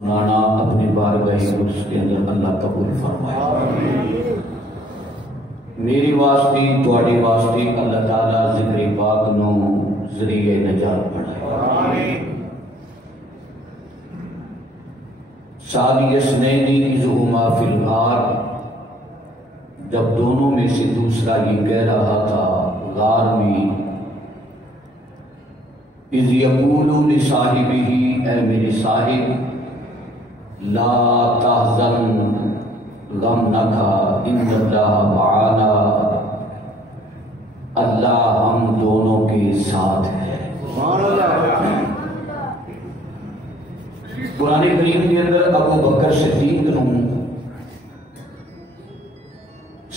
مانا اپنی بارگاہ قدس کے اندر اللہ قبول فرمائے۔ میری واسطی تواڈی واسطی اللہ تعالیٰ ذکر پاک نو ذریعہ نجات بنائے۔ ثانی اثنین اذ ہما فی الغار، جب دونوں میں سے دوسرا یہ کہہ رہا تھا غار میں، اذ یقول لصاحبہ، اے میرے صاحب، لا تحزن، غم نہ کھا، ان اللہ معانا، اللہ ہم دونوں کے ساتھ ہے۔ قرآن کریم کے اندر ابو بکر صدیق کو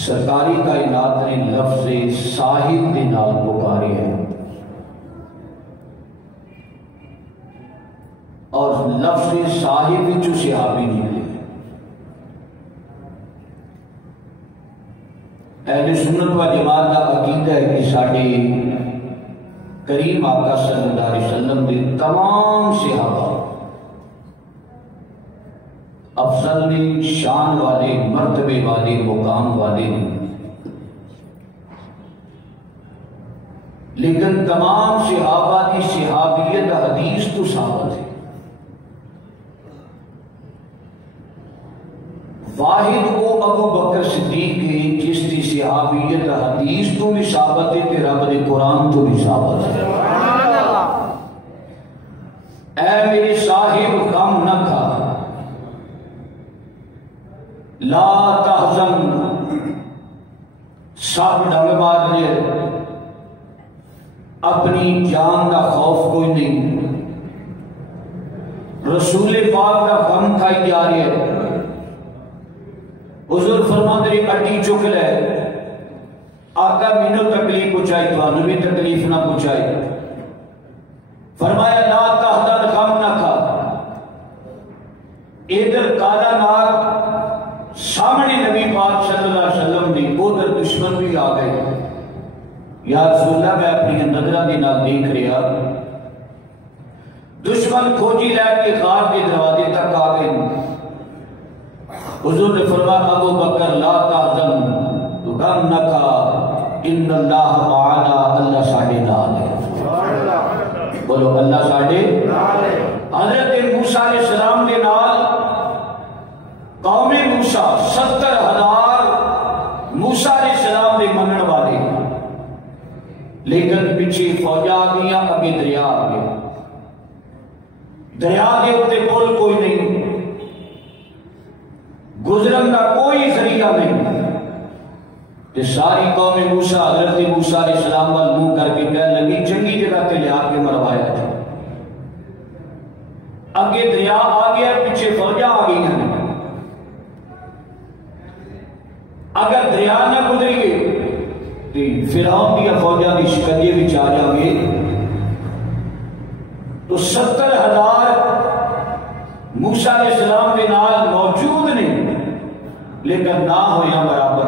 سرکاری کائنات نے لفظ صاحب کے نال پکارے ہے، اور لفظ صاحب جو صحابی نکلے۔ اہل سنت و جماعت کا عقیدہ ہے کہ ساڈے کریم آقا صلی اللہ علیہ وسلم کے تمام صحابہ افضل نے، شان والے، مرتبے والے، مقام والے نے، لیکن تمام صحابہ کی صحابیت حدیث تو ثابت ہے۔ واحد وہ ابو بکر صدیق کی جس کی صحابیت حدیث تو بھی ثابت ہے کہ رب نے قرآن تو بھی ثابت ہے۔ اے میرے صاحب غم نہ کھا، لا تحزن، سب ڈنگ مار لے، اپنی جان کا خوف کوئی نہیں، رسول پاک کا غم کھائی جا رہی ہے۔ حضور فرماتے ہیں اٹی چک لے، آقا مینوں تکلیف پہنچائی تانوں بھی تکلیف نہ پہنچائی۔ فرمایا لا تحزن، غم نہ کھا۔ ادھر کالا ناگ سامنے نبی پاک صلی اللہ علیہ وسلم دی، ادھر دشمن بھی آ گئے۔ یا رسول اللہ میں اپنی نظرہ کے نال دیکھ رہا، دشمن کھوجی لے کے غار کے دروازے تک آ گئے۔ حضور نے فرمایا ابو بکر لا تحزن، غم نہ کھا، ان اللہ معانا، اللہ ساڈے نال ہے۔ بولو اللہ ساڈے نال ہے۔ حضرت موسیٰ علیہ السلام کے نال قوم موسیٰ 70,000 موسیٰ علیہ السلام دے منن والے، لیکن پیچھے فوجاں آ گئیاں، اگے دریا آ گیا، دریا کے اوتے پل کوئی نہیں، گزرن کا کوئی ذریعہ نہیں، کہ ساری قوم موسیٰ حضرت موسیٰ علیہ السلام وال منہ کر کے کہنے لگی چنگی جگہ تے لے آ کے مروایا جائے۔ اگے دریا آ گیا، پیچھے فوجاں آ گئی ہیں، اگر دریا نہ گزریے تو فرعون دیا فوجاں دی شکنجے وچ آ جاؤ گے، تو 70,000 موسیٰ علیہ السلام کے نال موجود نہیں، لیکن نہ ہویا برابر۔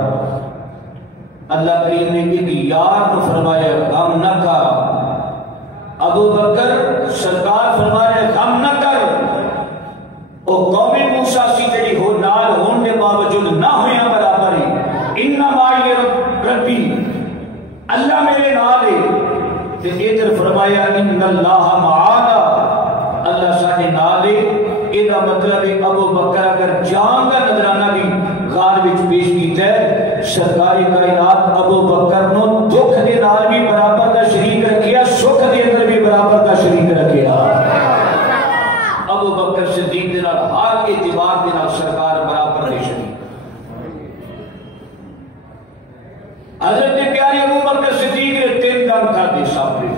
اللہ کریم نے ایک یار کو فرمایا غم نہ کر، ابو بکر سرکار فرمایا غم نہ کر، او قوم موسیٰ سی جڑی ہو نال ہون کے باوجود نہ ہویا برابر ہے۔ انما ربی، اللہ میرے نال ہے۔ تے ادھر فرمایا ان اللہ معانا، اللہ ساڈے نال ہے۔ یہ مطلب ہے ابو بکر اگر جان کا نظرانہ بھی غار وچ پیش کیتا ہے، سرکاری کائنات ابو بکر نو دکھ دے نال بھی برابر کا شریک رکھیا، سکھ دے اندر بھی برابر کا شریک رکھیا۔ ابو بکر صدیق دے نال ہر اعتبار دے نال سرکار برابر دے شریک۔ حضرت پیارے ابو بکر صدیق نے 3 دم کھادے سامنے،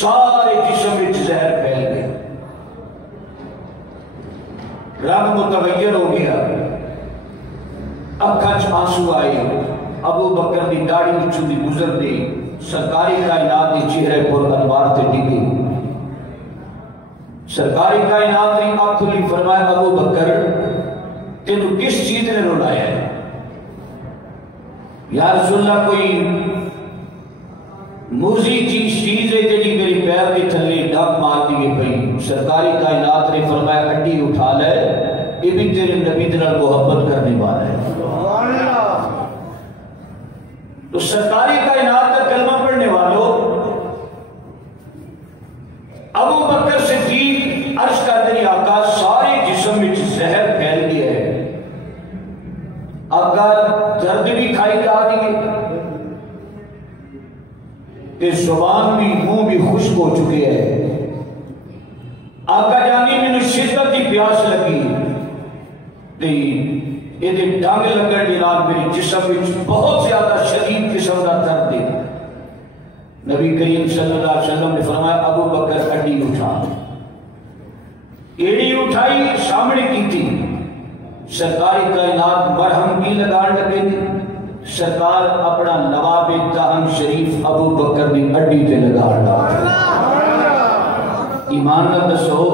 سارے جسم وچ زہر پھیل گئے، رنگ متغیر ہو گیا، اکھاں چ آنسو آئے، ابو بکر دی داڑھی وچوں دی گزر دی، سرکاری کائنات دی چہرے پر انوار تے ڈگی۔ سرکاری کائنات نے آنکھ کھلی، فرمایا ابو بکر تینوں کس چیز نے رلایا ہے؟ یا رسول اللہ کوئی موزی چیز ہے جی میری پیر کے تھلے ڈاک مار دیے پئی، سرکاری کائنات نے فرمایا ہڈی اٹھا لے، یہ بھی تیرے نبی دے نال محبت کرنے والا ہے۔ تو سرکاری کائنات کا کلمہ پڑھنے والوں، ابو بکر صدیق عرض کرتے ہیں آقا سارے جسم میں زہر پھیل گیا ہے، آقا درد بھی کھائی جا رہی ہے کہ زبان بھی منہ بھی خشک ہو چکے ہیں، آقا جانی میں شدت کی پیاس لگی یہ ڈنگ لگن کے نال میری جسم میں بہت زیادہ شدید قسم کا درد ہے۔ نبی کریم صلی اللہ علیہ وسلم نے فرمایا ابو بکر ہڈی اٹھا، ایڑی اٹھائی سامنے کی تھی، سرکاری کائنات مرہم کی لگان لگے گی، سرکار اپنا نواب دہن شریف ابو بکر دی ہڈی تے لگا ڈالا۔ ایمان نہ دسو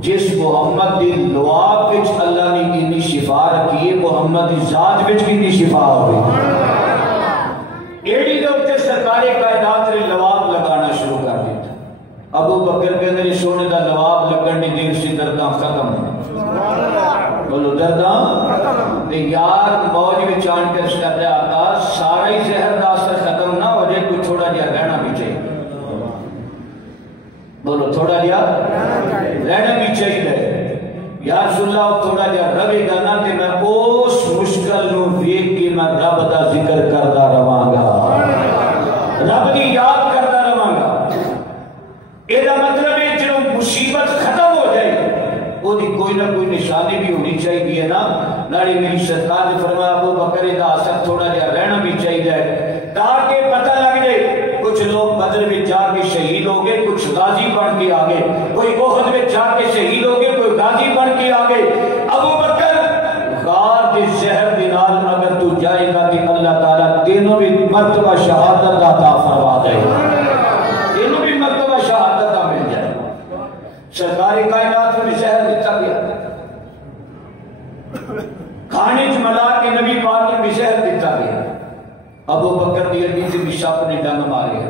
جس محمد دی لعاب وچ اللہ نے اتنی شفا رکھی ہے، محمد دی ذات وچ کتنی شفا ہوئی۔ ایڑی دے اوتے سرکار کائنات نے لعاب لگانا شروع کر دیتا، ابو بکر کے اندر سونے دا لعاب لگن دی دیر سے درداں ختم ہو، بولو درداں تے یار موج وچ آن کے کہتا ہے آقا سارا ہی زہر دا اثر ختم نہ ہو جائے، کوئی تھوڑا جہا رہنا بھی چاہیے، بولو تھوڑا جہا رہنا بھی چاہیے۔ یا رسول اللہ تھوڑا جہا رہے گا نا تے میں اس مشکل نو ویکھ کے میں رب دا ذکر کردا رہواں گا، رب دی یاد کردا رہواں گا۔ یہ مطلب ہے جب مصیبت ختم ہو جائے وہ دی کوئی نہ کوئی نشانی بھی ہونی چاہیے نا۔ ناڑی میری سرکار نے فرمایا ابو بکر دا اثر تھوڑا جہا رہنا بھی چاہیے تاکہ پتہ لگ جائے۔ کچھ لوگ بدر میں جا کے شہید ہو گئے، کچھ غازی بن کے آگے، کوئی احد میں جا کے شہید ہو گئے، کوئی غازی بن کے آگے۔ ابو بکر غار کے زہر کے نال اگر تو جائے گا کہ اللہ تعالیٰ تینوں بھی مرتبہ شہادت عطا فرما دے، تینوں بھی مرتبہ شہادت عطا مل جائے۔ سرکار کائنات میں زہر دیتا گیا، کھانے چ ملا کے نبی پاک نے بھی زہر دیتا گیا، ابو بکر دی ہڈی سے بھی سپ نے ڈنگ مارے،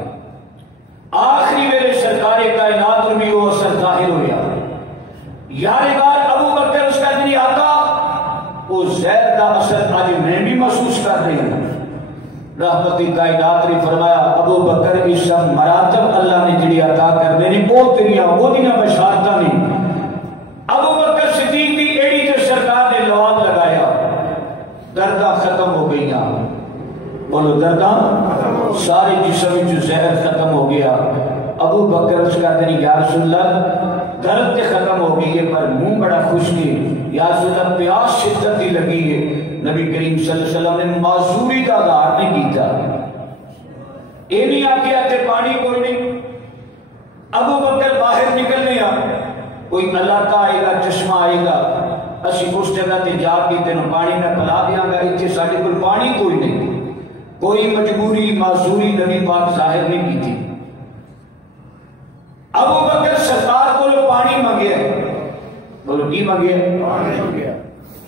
آخری ویلے سرکار کائنات بھی وہ اثر ظاہر ہویا۔ یار بار ابو بکر اس کا دن آتا وہ زہر کا اثر آج میں بھی محسوس کر رہی ہوں۔ رحمت کائنات نے فرمایا ابو بکر اس سب مراتب اللہ نے جڑی عطا کرنے نہیں وہ تیریاں وہ دیاں بشارتاں نہیں۔ ابو بکر صدیق دی ایڑی تے سرکار نے لعاب لگایا، درداں ختم ہو گئیاں، بولو درداں سارے جسم میں زہر ختم ہو گیا۔ ابو بکر اس کا دن یا رسول اللہ درد تے ختم ہو گئی ہے پر منہ بڑا خشک ہے، یا رسول اللہ پیاس شدت ہی لگی ہے۔ نبی کریم صلی اللہ علیہ وسلم نے معذوری کا اظہار نہیں کیتا، یہ نہیں آکیا تے پانی کوئی نہیں۔ ابو بکر باہر نکلنے آ، کوئی علاقہ آئے گا چشمہ آئے گا، اسی اس جگہ تے جا کے تینوں پانی میں پلا دیا گا، اتنے ساڈے کول پانی کوئی نہیں۔ کوئی مجبوری معذوری نبی پاک ظاہر نہیں کی تھی۔ ابو بکر سرکار کو پانی مانگے، بولو کی مانگے؟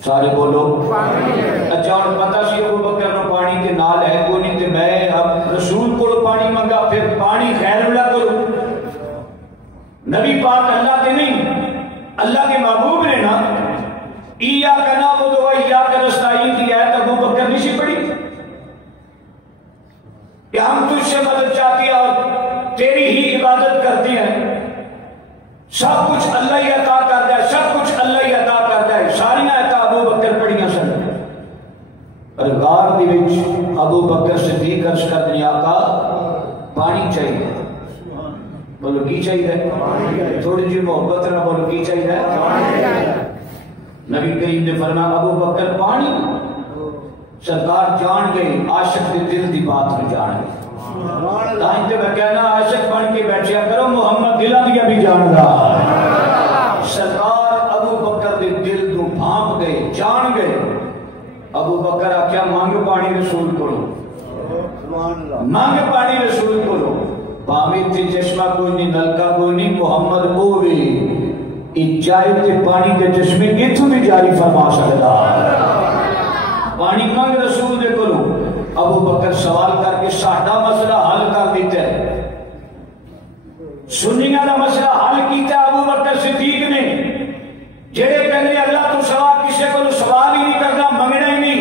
سارے بولو اچھا اور پتہ سی ابو بکر نے پانی کے نال ہے کوئی نہیں تے میں اب رسول کو پانی مانگا، پھر پانی خیر اللہ کرو۔ نبی پاک اللہ کے نہیں اللہ کے محبوب نے نا ایاک نعبد و ایاک نستعین کی آیت ابو بکر نہیں سی پڑھی کہ ہم تجھ سے مدد چاہتی ہیں اور تیری ہی عبادت کرتی ہیں، سب کچھ اللہ ہی عطا کرتا ہے، سب کچھ اللہ ہی عطا کرتا ہے، ساری عطا ابو بکر پڑھیاں سن۔ اور غار دی وچ ابو بکر صدیق عرض کرتے ہیں آقا پانی چاہیے، بولو کی چاہیے؟ تھوڑی جی محبت نہ بولو کی چاہیے؟ نبی کریم نے فرمایا ابو بکر پانی؟ سرکار جان گئے عاشق کے دل دی بات میں جان گئے، تاہی تے میں کہنا عاشق بن کے بیٹھیا کرو محمد دلہ دیا بھی جان گا۔ سرکار ابو بکر دے دل تو بھانپ گئے جان گئے۔ ابو بکر آکھیا مانگ پانی رسول کرو، مانگ پانی رسول کرو، پاویں تے چشمہ کوئی نہیں نلکا کوئی نہیں محمد کوئی چاہے تے پانی کے چشمے اتوں بھی جاری فرما سکتا، پانی مانگ رسول دے کرو۔ ابو بکر سوال کر کے ساڈا مسئلہ حل کر دیتا ہے، سنیاں دا مسئلہ حل کیتا ابو بکر جڑے کہنے اللہ تو سوا کسی کو سوال ہی نہیں کرنا، منگنا ہی نہیں۔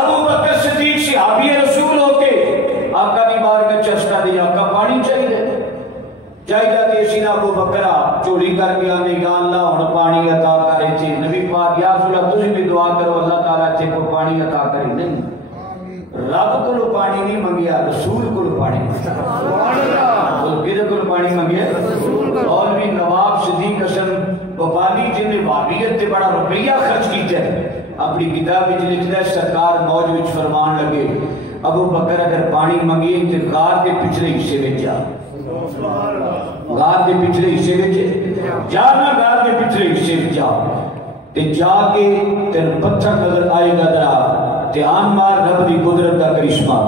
ابو بکر صدیق صحابی رسول ہو کے آقا کی بارگاہ چستا دی آقا پانی چاہیے کہ اسی نہ ابو بکرہ چوری کر کے آنے یا اللہ ہن پانی عطا کرے تھے نبی پاک یا رسول اللہ تسی بھی دعا کرو اللہ تعالیٰ تے کو پانی عطا کرے۔ نہیں، رب کو پانی نہیں منگیا، رسول کو پانی منگیا۔ کدے کو پانی منگیا؟ مولوی نواب صدیق حسن وفانی جن نے واقعیت تے بڑا روپیہ خرچ کیتا ہے، اپنی کتاب وچ لکھدا ہے سرکار موج وچ فرمان لگے ابو بکر اگر پانی منگیے تے غار کے پچھلے حصے وچ جا، غار کے پچھلے حصے وچ جانا، غار کے پچھلے حصے وچ جا تے جا کے تین پتھر نظر آئے گا ذرا دھیان مار رب دی قدرت کا کرشمہ۔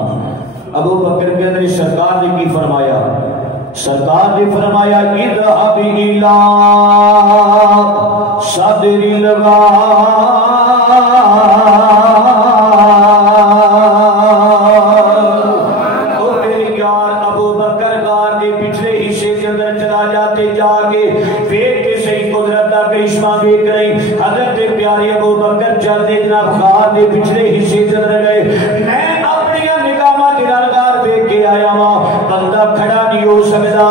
ابو بکر کے اندر سرکار نے کی فرمایا؟ سرکار نے فرمایا اذهب الى صدر الغار، اور میرے یار ابو بکر غار کے پچھلے حصے کے اندر چلا جاتے، جا کے دیکھ کے صحیح قدرت کا کرشمہ دیکھ رہے۔ حضرت پیارے ابو بکر چلتے جناب غار کے پچھلے حصے کے اندر گئے، میں اپنی نگاہاں کے نال غار دیکھ کے آیا ہوں، بندہ کھڑا نہیں ہو سکتا۔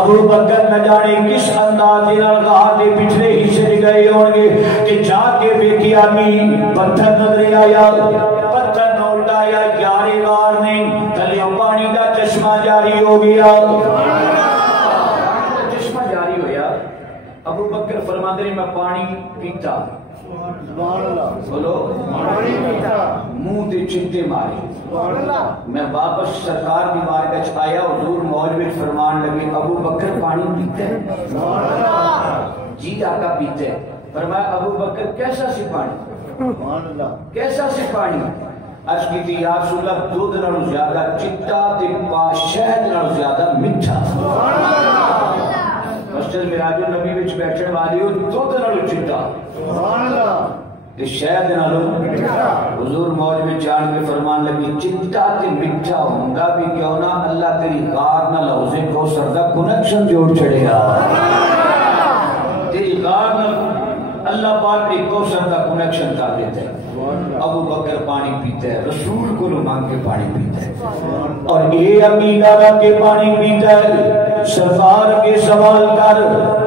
ابو بکر نہ جانے کس انداز کے نال غار کے پچھلے حصے گئے ہوں گے کہ جا کے دیکھیا نہیں پتھر نظر آیا، پتھر نہ اٹھایا، یارے غار نہیں تھلیوں پانی کا چشمہ جاری ہو گیا، چشمہ جاری ہویا۔ ابو بکر فرماتے ہیں میں پانی پیتا، بولو منہ تے چٹے مارے، میں واپس سرکار کی بارگاہ آیا، حضور موج میں فرمان لگے ابو بکر پانی پیتے ہیں؟ جی آقا پیتے ہیں۔ فرمایا ابو بکر کیسا سی پانی؟ کیسا سی پانی؟ عرض کی تھی یا رسول اللہ دودھ نالوں زیادہ چٹا تے شہد نالوں زیادہ میٹھا۔ مسجد معراج النبی وچ بیٹھن والی دودھ نالوں چٹا تے شہد نالوں حضور موج میں جان کے فرمان لگی چٹا تے میٹھا ہوندا بھی کیوں نہ اللہ تیری غار نال حوض کوثر دا کنیکشن جوڑ چھڑے گا، تیری غار نال اللہ پاک نے کوثر کا کنیکشن کر دیتا ہے۔ ابو بکر پانی پیتا ہے، رسول کو مانگ کے پانی پیتا ہے، اور یہ عقیدہ رکھ کے پانی پیتا ہے۔ سرکار کے سوال کر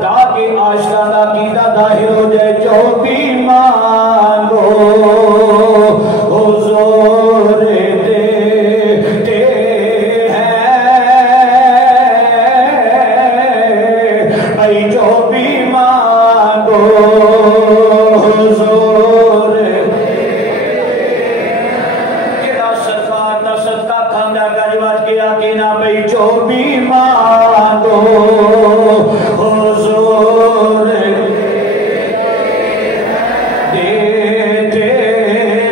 تاکہ عاشقاں کا عقیدہ ظاہر ہو جائے، جو بھی مانگو حضور دیتے ہیں، بھائی جو بھی مانگو حضور کیڑا سرکار دا صدقہ کھاندا گجوات کے آگے نہ بھائی جو بھی مانگو حضور دیتے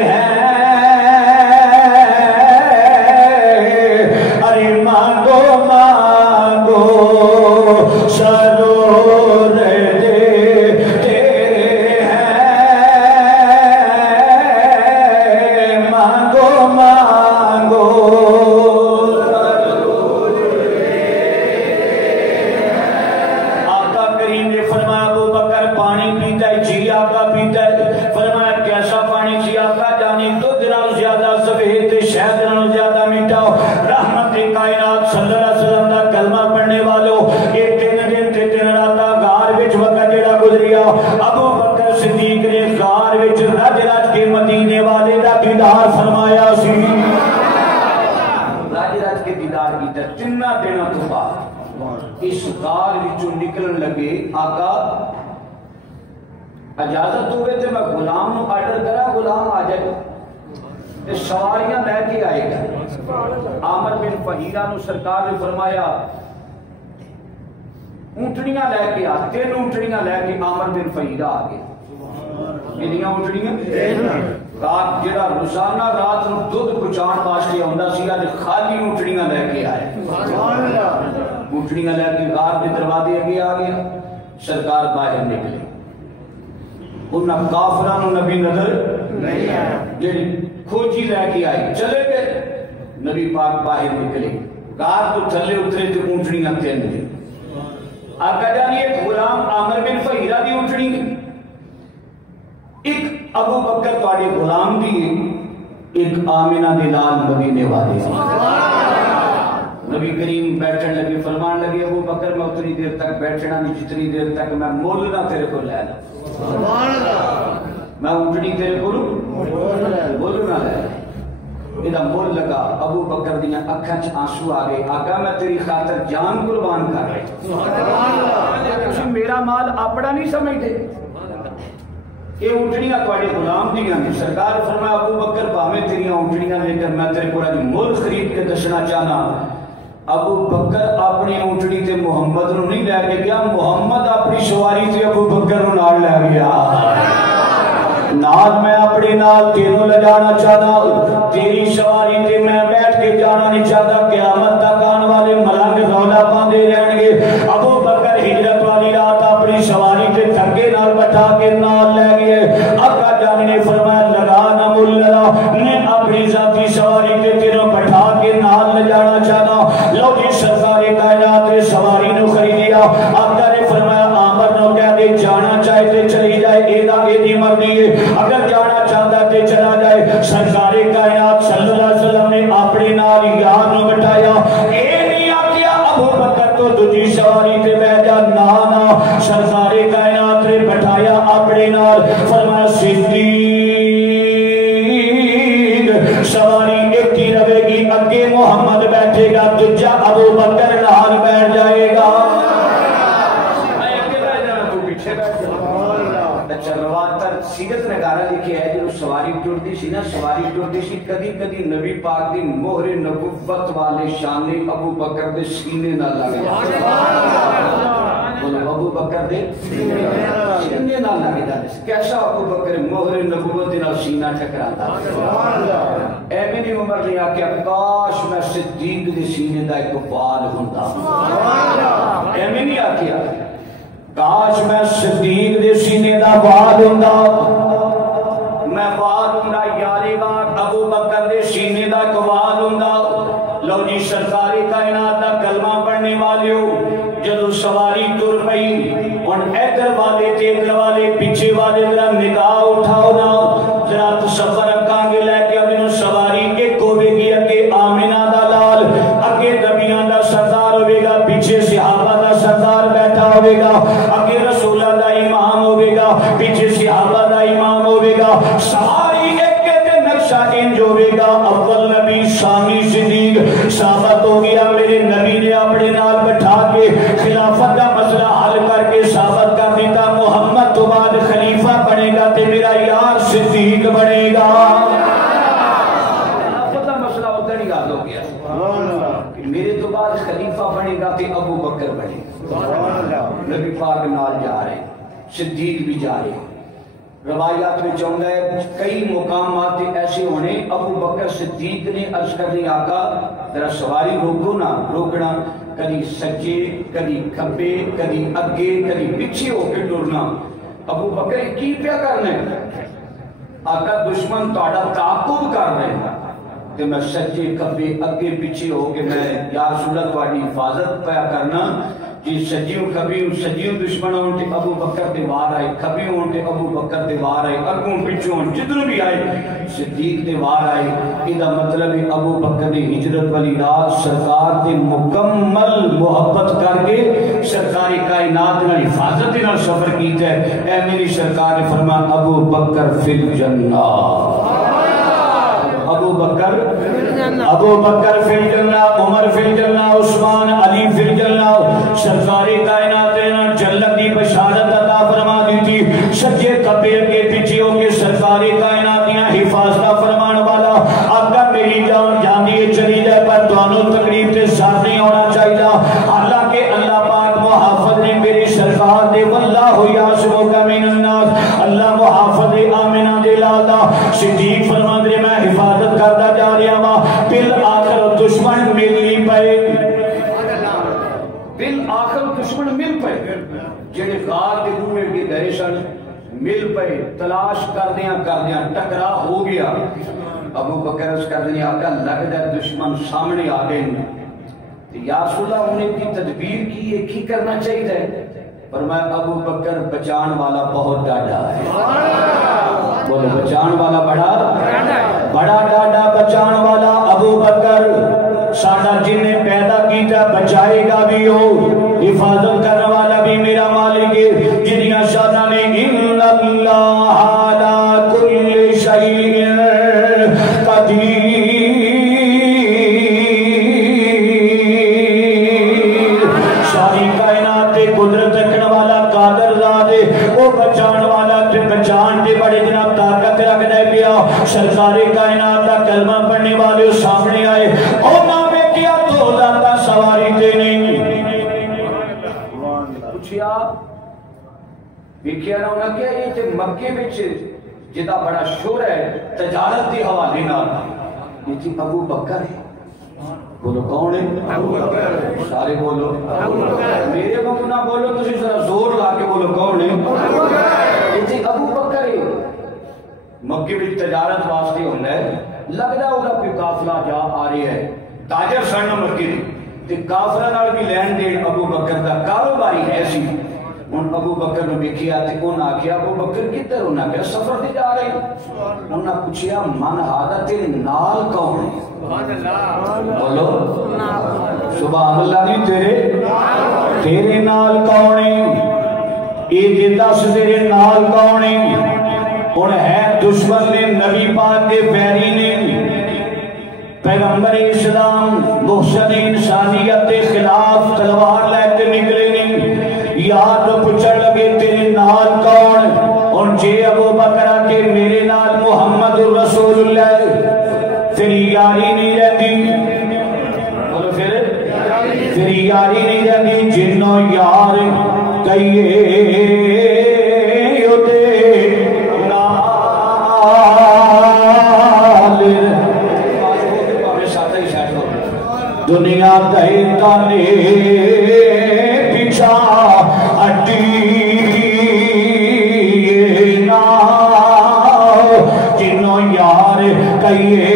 ہیں، ارے مانگو مانگو ضرور دیتے ہیں، مانگو مانگو۔ آقا کریم نے فرمایا ابو بکر پانی پیتا ہے؟ جی آقا پیتا ہے۔ فرمایا کیسا پانی؟ جی آقا جانی دودھ نالوں زیادہ سفید تے شہد نالوں زیادہ میٹھا۔ رحمت کائنات صلی اللہ علیہ وسلم دا کلمہ پڑھنے والوں یہ 3 دن تے 3 راتاں غار وچ وقت جڑا گزریا، ابو بکر صدیق نے غار وچ رج رج کے مدینے والے دا دیدار فرمایا سی، رج رج کے دیدار کیتا۔ 3 دنوں تو بعد اس غار وچوں نکلن لگے، آقا اجازت ہوئے تو میں غلام نو آرڈر کرا غلام آ جائے، سواریاں لے کے آئے گا۔ عامر بن فہیرہ نو سرکار نے فرمایا اونٹنیاں لے کے آ، 3 اونٹنیاں لے کے عامر بن فہیرہ آ گئے۔ کتنی اونٹنیاں؟ رات جڑا روزانہ رات نو دودھ پہنچان واسطے آندا سی، اج خالی اونٹنیاں لے کے آئے، اونٹنیاں لے کے غار کے دروازے اگے آ گیا۔ سرکار باہر نکلے، انہاں کافراں نو نبی نظر نہیں آیا، جڑی کھوجی لے کے آئی چلے گئے۔ نبی پاک باہر نکلے، غار تو تھلے اترے تے اونٹنیاں 3 آقا جان ایک غلام عامر بن فہیرہ دی اونٹنی ابو بکر تواڈے غلام دی ایک آمنہ دے نال مدینے والے نبی کریم بیٹھن لگے فرمان لگے ابو بکر میں اتنی دیر تک بیٹھنا نہیں جتنی دیر تک میں مول نہ تیرے کو لے لا سبحان اللہ میں اونٹنی تیرے کو مول نہ لے یہ مول لگا ابو بکر دیاں اکھاں چ آنسو آ گئے آقا میں تیری خاطر جان قربان کر رہا سبحان اللہ تسی میرا مال اپنا نہیں سمجھتے یہ اونٹنیاں تواڈے غلام دیاں نے سرکار فرمایا ابو بکر بھاویں تیریاں اونٹنیاں لے کر میں تیرے کو مول خرید کے دسنا چاہنا ابو بکر اپنی اونٹنی تے محمد نو نہیں لے کے گیا محمد اپنی سواری تے ابو بکر نو نال لے گیا نال میں اپنے نال تینوں لے جانا چاہتا تیری سواری تے میں بیٹھ کے جانا نہیں چاہتا قیامت تک آنے والے ملنگ رولا پاندے رہن گے ابو بکر ہجرت والی رات اپنی سواری تے دھکے نال بٹھا کے نال لے گئے آقا جان نے فرمایا لگا نہ مول لگا میں اپنی ذاتی سواری تے تینوں بٹھا کے نال لے جانا چاہتا لو جی سرکار کائنات نے سواری نو خریدیا آقا نے فرمایا آمر نو کہہ دے جانا چاہے تے چلی جائے ایدی مرضی ہے اگر جانا چاہتا تے چلا جائے سرکار کائنات صلی اللہ علیہ وسلم نے اپنے نال یار نو بٹھایا اے نہیں آکیا ابو بکر تو تجھی سواری تے بیٹھ جا نا سرکار کائنات نے بٹھایا اپنے نال فرمایا صدیق سواری ایک ہی رہے گی اگے محمد بیٹھے گا تجھا ابو بکر نال بیٹھ جائے گا میں اگے بیٹھ جانا تو پیچھے بیٹھ جا اچھا رواتر سیرت نگارہ لکھے ہے جو سواری ٹوٹی سی نا سواری ٹوٹی سی کدی کدی نبی پاک دی مہر نبوت والے شان ابو بکر دے سینے نہ لگے ابو بکر دے سینے نہ لگے جاتے کیسا ابو بکر مہر نبوت نال سینہ ٹکراتا اے میری عمر نے آکیا کاش میں صدیق دے سینے دا ایک وال ہوندا اے میری آکیا کاش میں صدیق دے سینے دا وال ہوندا میں وال ہوندا یارے گار ابو بکر دے سینے دا ایک وال ہوندا لو جی سرکار کائنات دا کلمہ پڑھنے والیو جدو سواری ٹر پئی اور ادھر والے تے ادھر والے پیچھے والے ذرا نگاہ اٹھاؤ نا ذرا تصور رکھاں گے لے کے ابھی سواری ایک ہوے گی اگے آمنہ دا لال اگے نبیاں دا سردار ہوے گا پیچھے صحابہ دا سردار بیٹھا ہوے گا اگے رسولہ دا امام ہوے گا پیچھے صحابہ دا امام ہوے گا سواری ایک تے نقشہ انج ہوے گا اول نبی ثانی صدیق ثابت ہو گیا میرے نبی نے اپنے نال بٹھا کے خلافت کا مسئلہ حل کر کے ثابت کر دیتا محمد تو بعد خلیفہ بنے گا تے میرا یار صدیق بنے گا خلافت کا مسئلہ ادھر ہی حل ہو گیا کہ میرے تو بعد خلیفہ بنے گا تے ابو بکر بنے گا نبی پاک نال جا رہے صدیق بھی جا رہے روایات میں چاہتا ہے کئی مقامات ایسے ہونے ابو بکر صدیق نے عرض کر دی آقا ذرا سواری روکو نا روکنا کدی سجے کدی کھبے کدی اگے کدی پیچھے ہو کے ٹرنا ابو بکر کی پیا کرنا ہے آقا دشمن تہاڈا تعاقب کر رہے ہیں کہ میں سجے کھبے اگے پیچھے ہو کے میں یا رسول اللہ تہاڈی حفاظت پیا کرنا جی سجیوں کبھی سجیوں دشمن ہوں تے ابو بکر دے وار آئے کبھی ہوں تے ابو بکر دے وار آئے اگوں پچھوں ہوں جدھر بھی آئے صدیق دے وار آئے یہ مطلب ہے ابو بکر دی ہجرت والی رات سرکار دے مکمل محبت کر کے سرکاری کائنات نال حفاظت نال سفر کیتا ہے اے میری سرکار نے فرمایا ابو بکر فی الجنہ ابو بکر فی الجنہ عمر فی الجنہ عثمان علی فی الجنہ سرکار کائنات نے جنت دی بشارت عطا فرما دی تھی سجے کبے کے پیچھے ہو کے سرکار کائنات کی حفاظت فرمان والا آقا میری جان جاندی چلی جائے پر دونوں تقریب کے ساتھ نہیں ہونا چاہیے حالانکہ اللہ پاک محافظ نے میری سرکار دے واللہ یعصمک من الناس اللہ محافظ آمنہ دے لالا صدیق فرما دے میں حفاظت کرتا جا رہا ہوں بالآخر دشمن ملی پائے بالآخر دشمن مل پائے جڑے غار کے روئے کے گئے سن مل پائے تلاش کردیاں ٹکرا ہو گیا ابو بکر اس کردیاں آقا لگ جائے دشمن سامنے آ گئے یا رسول اللہ انہیں کی تدبیر کی ایک ہی کرنا چاہیے پر میں ابو بکر بچان والا بہت ڈاڈا ہے بولو بچان والا بڑا بڑا ڈاڈا بچان والا ابو بکر ساڈا جن نے پیدا کیتا بچائے گا بھی ہو حفاظت کرنے والا بھی میرا مالک ہے جنیاں شانہ نے ان اللہ علی کل شیء قدیر ساری کائنات تے قدرت رکھنے والا قادر ذات ہے وہ بچان والا تے بچان دے بڑے جناب طاقت رکھدا ہے پیا سرکار کائنات دا کلمہ پڑھنے والے سامنے آئے اور نہ کیا تو ذاتا سواری تے نہیں پوچھیا ویکھیا نہ ہونا کیا یہ تے مکے وچ جدا بڑا شور ہے تجارت دی حوالے نال یہ جی ابو بکر ہے بولو کون ہے ابو بکر سارے بولو ابو بکر میرے کو نہ بولو تسی ذرا زور لا کے بولو کون ہے ابو بکر یہ جی ابو بکر ہے مکے وچ تجارت واسطے ہوندا ہے لگدا اودا کوئی قافلہ جا آ رہا ہے تاجر سن مکے تے کافراں نال بھی لین دین ابو بکر دا کاروباری ہے سی ہن ابو بکر نے ویکھیا تے انہاں آکھیا ابو بکر کدھر انہاں کہ سفر تے جا رہے انہاں پوچھیا من ہادا تیرے نال کون ہے سبحان اللہ بولو سبحان اللہ نہیں تیرے نال کون ہے اے دے دس تیرے نال کون ہے ہن ہے دشمن نے نبی پاک کے پیری نے پیغمبر اسلام محسن انسانیت کے خلاف تلوار لے کے نکلے نہیں یاد پوچھن لگے تیرے نال کون اور جے ابو بکر کے میرے نال محمد رسول اللہ پھر یاری نہیں رہتی بولو پھر یاری نہیں رہتی جنوں یار کہیے دنیا کہتا نے پیچھا ہٹی نا جنوں یار کہیے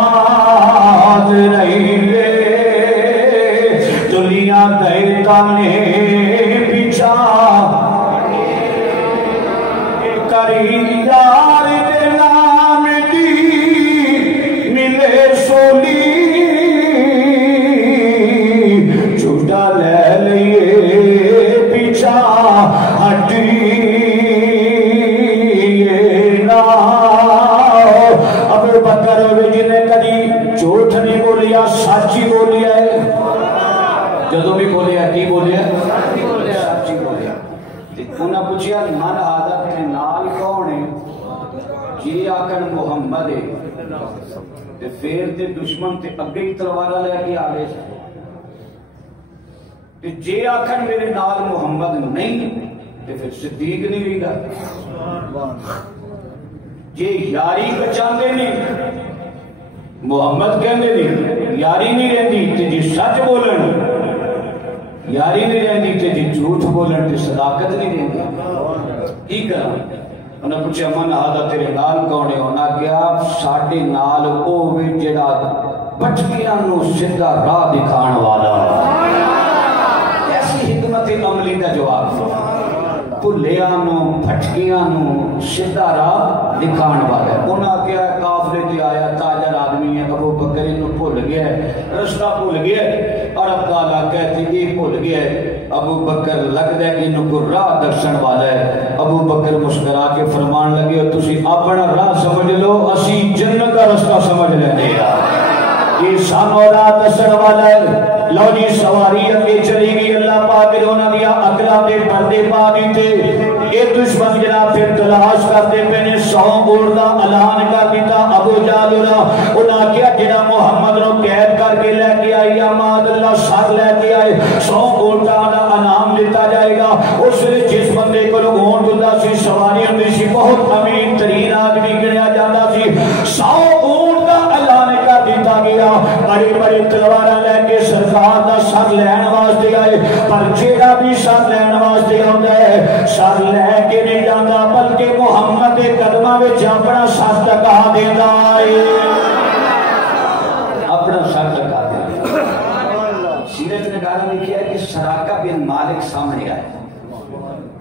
ناز رہیے دنیا کہتا نے پیچھا کری یار سچی بولیا ہے جدو بھی بولیا کی بولیا سچی بولیا انہاں پوچھیا من آدھا تیرے نال کون ہے جی آکن محمد ہے پھر تے دشمن تے اگے ہی تلوارا لے کے آگے جی آکن میرے نال محمد نہیں تے پھر صدیق نہیں رہی گا جی یاری بچاندے نہیں محمد کہندے نہیں یاری نہیں رہندی تے جی سچ بولن یاری نہیں رہندی تے جی جھوٹ بولن تے صداقت نہیں رہندی کی کراں انہاں پوچھیا من آدھا تیرے نال کون ہے انہاں کہیا ساڈے نال او وی جڑا بٹکیاں نو سیدھا راہ دکھان والا ایسی حکمت عملی دا جواب بھلیاں نو پھٹکیاں نو سیدھا راہ دکھان والا انہاں کہیا قافلے تے آیا تاجر آدمی ہے ابو بکر انہوں بھول گیا ہے رستہ بھول گیا ہے عرب والا کہتے یہ بھول گیا ہے ابو بکر لگ دے کہ انہوں کو راہ درشن والا ہے ابو بکر مسکرا کے فرمان لگے اور تسی اپنا راہ سمجھ لو اسی جنت کا رستہ سمجھ لینے گا یہ سانو راہ درشن والا ہے لو جی سواری اگے چلی گئی اللہ پاک نے انہاں دیا اکلا دے پردے پا دیتے یہ دشمن جناب پھر تلاش کرتے پہ نے 100 اونٹ دا اعلان کر دیتا ابو جہل انہاں کیا جڑا محمد نو قید کر کے لے کے آئی یا ماد اللہ سر لے کے آئے 100 اونٹاں دا انعام دیتا جائے گا اس نے جس بندے کو اونٹ ہوندا سی سواری ہوندی سی بہت امیر ترین آدمی گنیا جاتا سی 100 اونٹ دا اعلان کر دیتا گیا بڑے بڑے تلواراں لے کے سرکار دا سر لین واسطے آئے پر جیڑا بھی سر لین واسطے آندا ہے سر لے کے نہیں جاتا بلکہ محمد کے قدماں وچ اپنا سر ٹکا دیندا ہے اپنا سر ٹکا دیندا سیرت نگاروں نے کیا کہ سراقہ بن مالک سامنے آئے